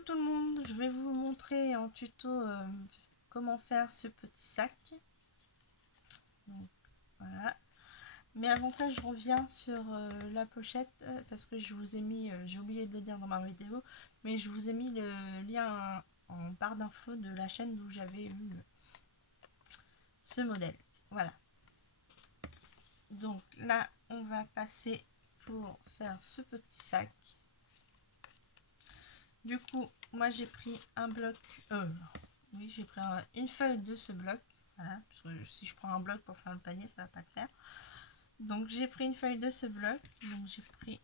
Coucou tout le monde, je vais vous montrer en tuto comment faire ce petit sac. Donc, voilà. Mais avant ça, je reviens sur la pochette parce que je vous ai mis, j'ai oublié de le dire dans ma vidéo, mais je vous ai mis le lien en barre d'infos de la chaîne d'où j'avais eu ce modèle. Voilà. Donc là, on va passer pour faire ce petit sac. Du coup, moi j'ai pris un bloc, oui j'ai pris une feuille de ce bloc, voilà, parce que si je prends un bloc pour faire le panier, ça va pas le faire. Donc j'ai pris une feuille de ce bloc, donc j'ai pris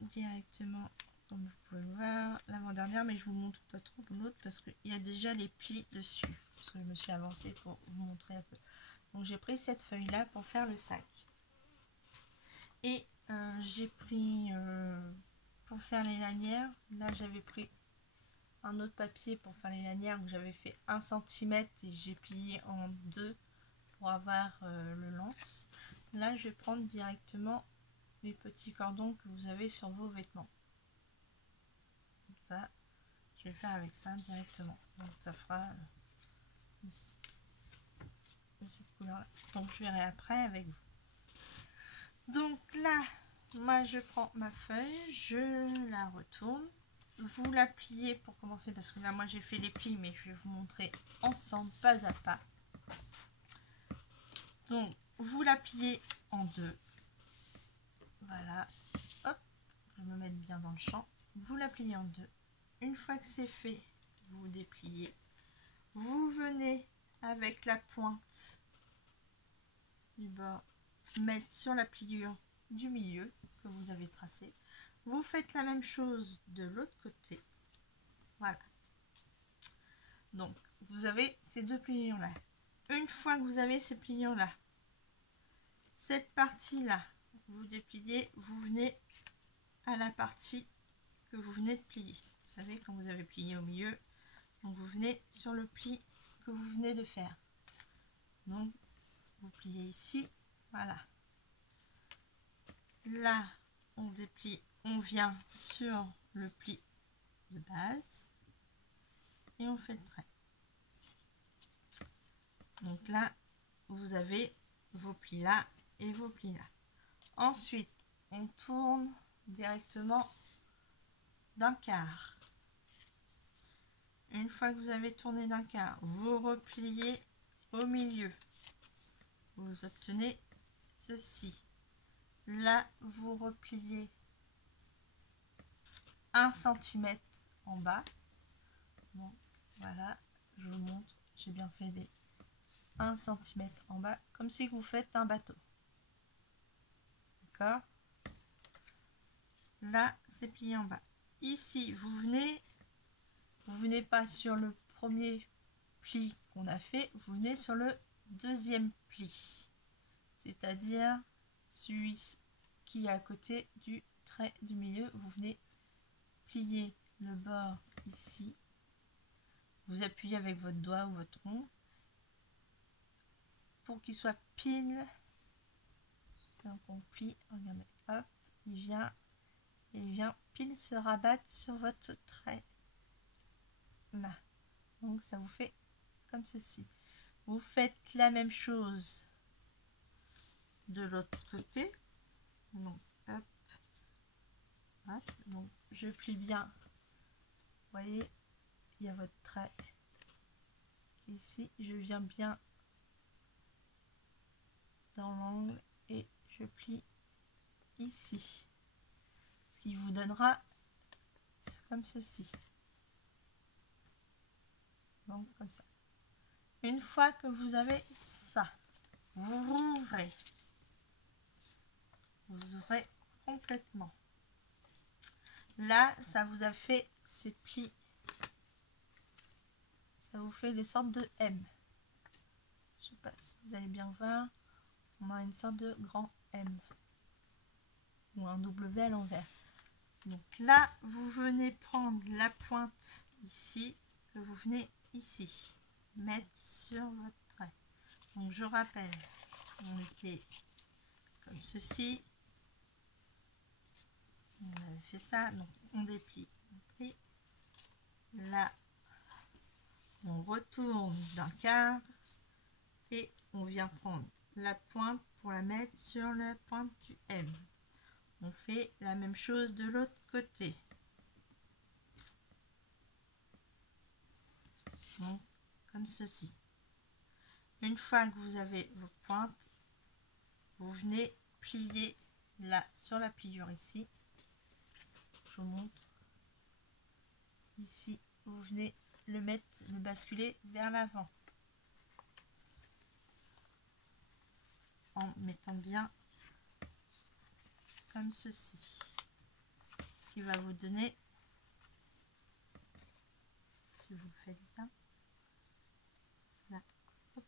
directement, comme vous pouvez le voir, l'avant-dernière, mais je vous montre pas trop l'autre parce qu'il y a déjà les plis dessus, parce que je me suis avancée pour vous montrer un peu. Donc j'ai pris cette feuille là pour faire le sac. Et j'ai pris... pour faire les lanières, là j'avais pris un autre papier pour faire les lanières où j'avais fait 1 cm et j'ai plié en 2 pour avoir le lance. Là je vais prendre directement les petits cordons que vous avez sur vos vêtements. Comme ça, je vais faire avec ça directement. Donc ça fera de cette couleur là. Donc je verrai après avec vous. Donc là, moi je prends ma feuille, je la retourne. Vous la pliez pour commencer parce que là moi j'ai fait les plis, mais je vais vous montrer ensemble pas à pas. Donc vous la pliez en deux. Voilà. Hop, je vais me mettre bien dans le champ. Vous la pliez en deux. Une fois que c'est fait, vous dépliez. Vous venez avec la pointe du bord mettre sur la pliure du milieu que vous avez tracé. Vous faites la même chose de l'autre côté. Voilà. Donc, vous avez ces deux pliures-là. Une fois que vous avez ces pliures-là, cette partie-là, vous dépliez, vous venez à la partie que vous venez de plier. Vous savez, quand vous avez plié au milieu, donc vous venez sur le pli que vous venez de faire. Donc, vous pliez ici, voilà. Là, on déplie, on vient sur le pli de base et on fait le trait. Donc là, vous avez vos plis là et vos plis là. Ensuite, on tourne directement d'un quart. Une fois que vous avez tourné d'un quart, vous repliez au milieu. Vous obtenez ceci. Là, vous repliez 1 cm en bas. Bon, voilà, je vous montre, j'ai bien fait les 1 cm en bas, comme si vous faites un bateau. D'accord? Là, c'est plié en bas. Ici, vous venez pas sur le premier pli qu'on a fait, vous venez sur le deuxième pli. C'est-à-dire celui qui est à côté du trait du milieu. Vous venez plier le bord ici. Vous appuyez avec votre doigt ou votre ongle pour qu'il soit pile. Donc on plie, regardez, hop, il vient pile se rabattre sur votre trait là. Donc ça vous fait comme ceci. Vous faites la même chose de l'autre côté. Donc hop, hop, donc je plie bien. Vous voyez, il y a votre trait ici. Je viens bien dans l'angle et je plie ici, ce qui vous donnera comme ceci. Donc comme ça. Une fois que vous avez ça, vous rouvrez. Vous ouvrez complètement. Là, ça vous a fait ces plis. Ça vous fait des sortes de M. Je sais pas si vous allez bien voir. On a une sorte de grand M. Ou un W à l'envers. Donc là, vous venez prendre la pointe ici, que vous venez ici, mettre sur votre trait. Donc je rappelle, on était comme ceci. On avait fait ça, donc on déplie, retourne d'un quart et on vient prendre la pointe pour la mettre sur la pointe du M. On fait la même chose de l'autre côté. Donc, comme ceci. Une fois que vous avez vos pointes, vous venez plier là sur la pliure ici. Je vous montre. Ici, vous venez le basculer vers l'avant. En mettant bien comme ceci. Ce qui va vous donner, si vous le faites bien, là. Hop.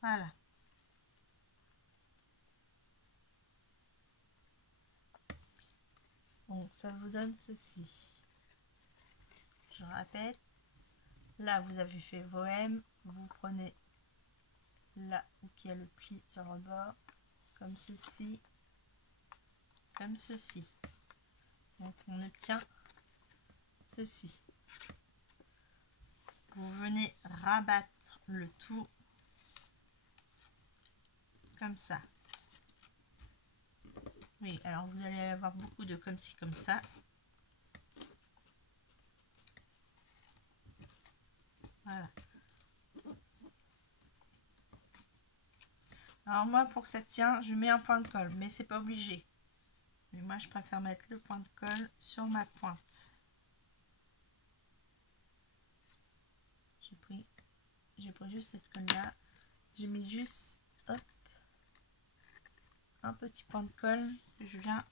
Voilà. Bon, ça vous donne ceci. Je répète. Là, vous avez fait vos M. Vous prenez là où il y a le pli sur le bord, comme ceci, comme ceci. Donc, on obtient ceci. Vous venez rabattre le tout comme ça. Oui, alors vous allez avoir beaucoup de comme ci, comme ça. Voilà. Alors moi, pour que ça tient, je mets un point de colle, mais c'est pas obligé. Mais moi, je préfère mettre le point de colle sur ma pointe. J'ai pris juste cette colle-là. J'ai mis juste, hop, un petit point de colle que je viens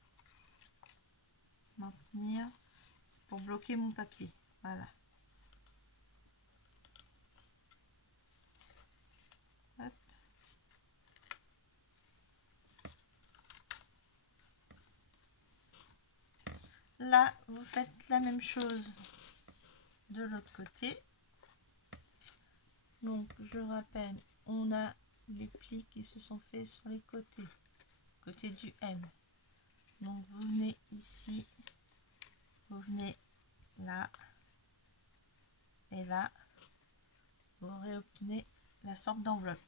maintenir. C'est pour bloquer mon papier. Voilà. Hop. Là, vous faites la même chose de l'autre côté. Donc, je rappelle, on a les plis qui se sont faits sur les côtés, côté du M. Donc, vous venez ici, vous venez là, et là, vous réobtenez la sorte d'enveloppe.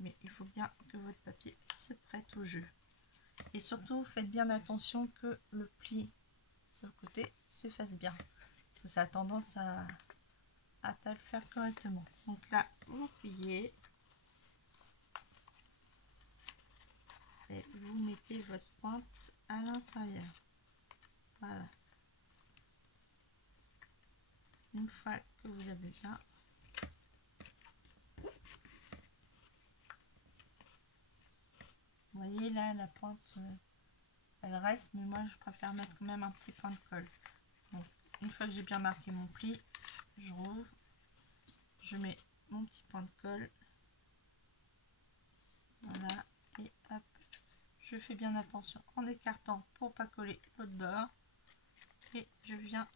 Mais il faut bien que votre papier se prête au jeu. Et surtout, faites bien attention que le pli sur le côté s'efface bien. Parce que ça a tendance à pas le faire correctement. Donc là, vous pliez. Et vous mettez votre pointe à l'intérieur. Voilà. Une fois que vous avez bien, vous voyez là, la pointe, elle reste, mais moi je préfère mettre quand même un petit point de colle. Donc, une fois que j'ai bien marqué mon pli, je rouvre, je mets mon petit point de colle. Voilà, et hop, je fais bien attention en écartant pour pas coller l'autre bord. Et je viens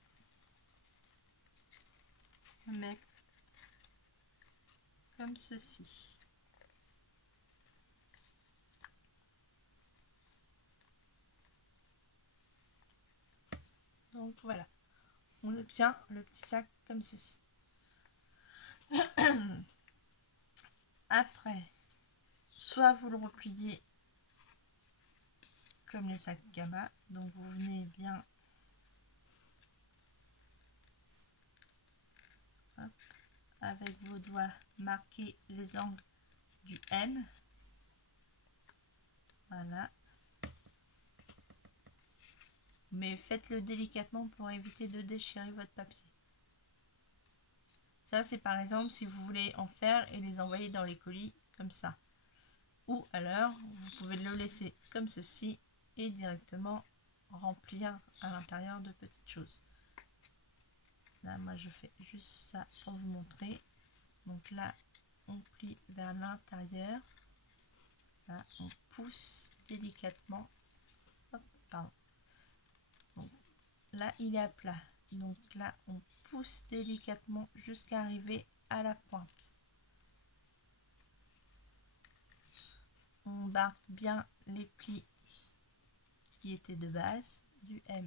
mettre comme ceci. Donc voilà, on obtient le petit sac comme ceci. Après, soit vous le repliez comme les sacs Gamma, donc vous venez bien hop, avec vos doigts marquer les angles du M. Voilà. Mais faites-le délicatement pour éviter de déchirer votre papier. Ça, c'est par exemple si vous voulez en faire et les envoyer dans les colis comme ça. Ou alors, vous pouvez le laisser comme ceci et directement remplir à l'intérieur de petites choses. Là, moi, je fais juste ça pour vous montrer. Donc là, on plie vers l'intérieur. Là, on pousse délicatement. Hop, pardon. Donc, là, il est à plat. Donc là, on pousse délicatement jusqu'à arriver à la pointe. On barre bien les plis qui étaient de base. du M.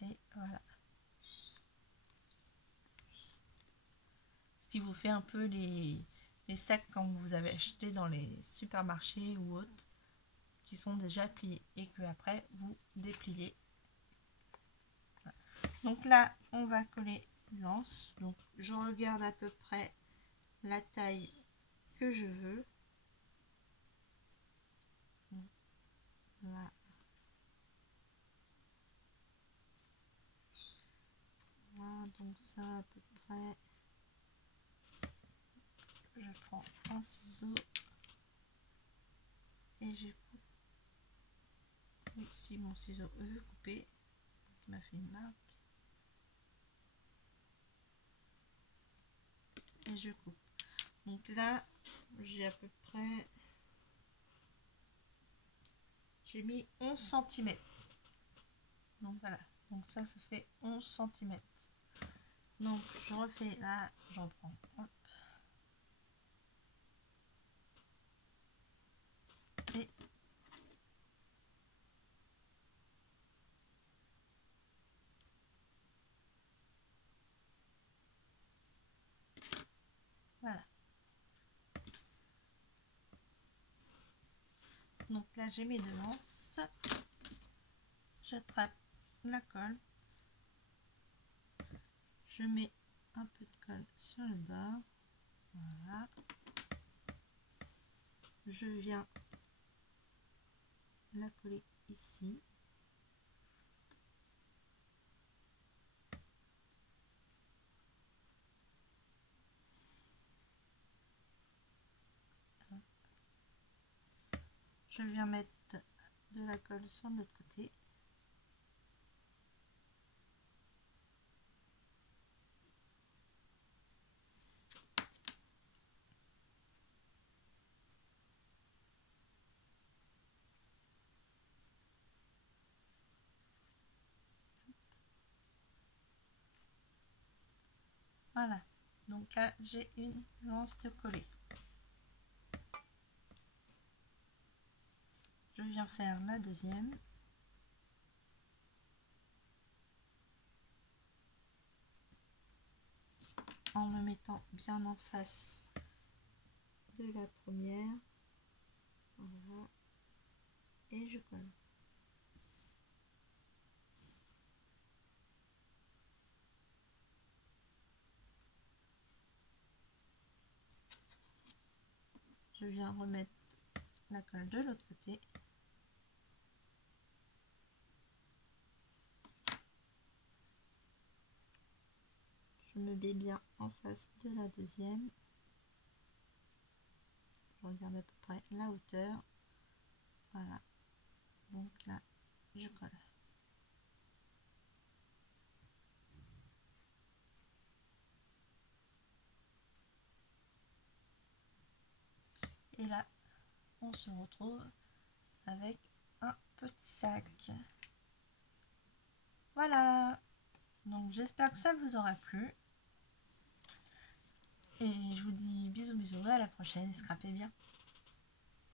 Et voilà. Ce qui vous fait un peu les sacs quand vous avez acheté dans les supermarchés ou autres, qui sont déjà pliés et que après vous dépliez. Voilà. Donc là, on va coller l'anse. Donc je regarde à peu près la taille que je veux. Là. Voilà, donc ça à peu près. Je prends un ciseau et je coupe. Oui, si mon ciseau veut couper, il m'a fait une marque. Et je coupe. Donc là, j'ai à peu près. J'ai mis 11 cm. Donc voilà. Donc ça fait 11 cm. Donc je refais là, je reprends. Hop. Et voilà. Donc là j'ai mes deux lances. J'attrape la colle. Je mets un peu de colle sur le bord. Voilà. Je viens la coller ici. Je viens mettre de la colle sur l'autre côté. Voilà. Donc là, j'ai une lance de coller. Je viens faire la deuxième. En me mettant bien en face de la première. Voilà. Et je colle. Je viens remettre la colle de l'autre côté. Je me mets bien en face de la deuxième. Je regarde à peu près la hauteur. Voilà. Donc là, je colle. Et là, on se retrouve avec un petit sac. Voilà. Donc j'espère que ça vous aura plu. Et je vous dis bisous bisous, à la prochaine, scrapez bien.